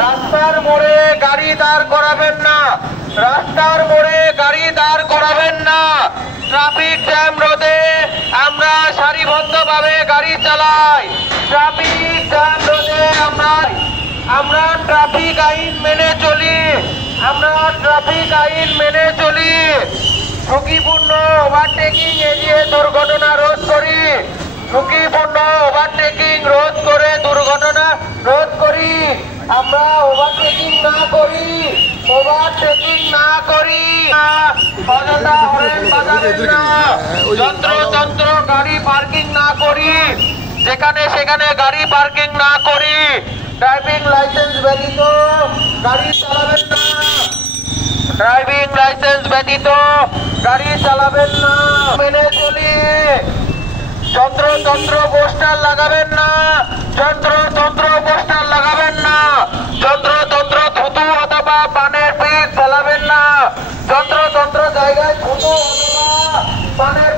রাস্তার মোড়ে গাড়ি দাঁড় করাবেন না, রাস্তার মোড়ে গাড়ি দাঁড় করাবেন না। ট্রাফিক জ্যাম রোধে আমরা সারিবদ্ধভাবে গাড়ি চালাই। ট্রাফিক জ্যাম রোধে আমরা ট্রাফিক আইন মেনে চলি, আমরা ট্রাফিক আইন মেনে চলি। ঝুঁকিপূর্ণ ওভারটেকিং এড়িয়ে দুর্ঘটনা রোধ করি, ঝুঁকিপূর্ণ ওভারটেকিং রোধ করে দুর্ঘটনা রোধ করি। আমরা ওভারটেকিং না করি, ওভারটেকিং না করি। অযথা হরেন বাজাবেন না, যন্ত্রতন্ত্র গাড়ি পার্কিং না করি, যেখানে সেখানে গাড়ি পার্কিং না করি। ড্রাইভিং লাইসেন্স ব্যতীত গাড়ি চালাবেন না, ড্রাইভিং লাইসেন্স ব্যতীত গাড়ি চালাবেন না। মেনে চলি। যন্ত্রতন্ত্র পোস্টার লাগাবেন না, যন্ত্রতন্ত্র পোস্টার লাগাবেন না। যন্ত্রতন্ত্র থুতু অথবা পানের পিক ফেলাবেন না, যন্ত্রতন্ত্র জায়গায় থুতু অথবা পানের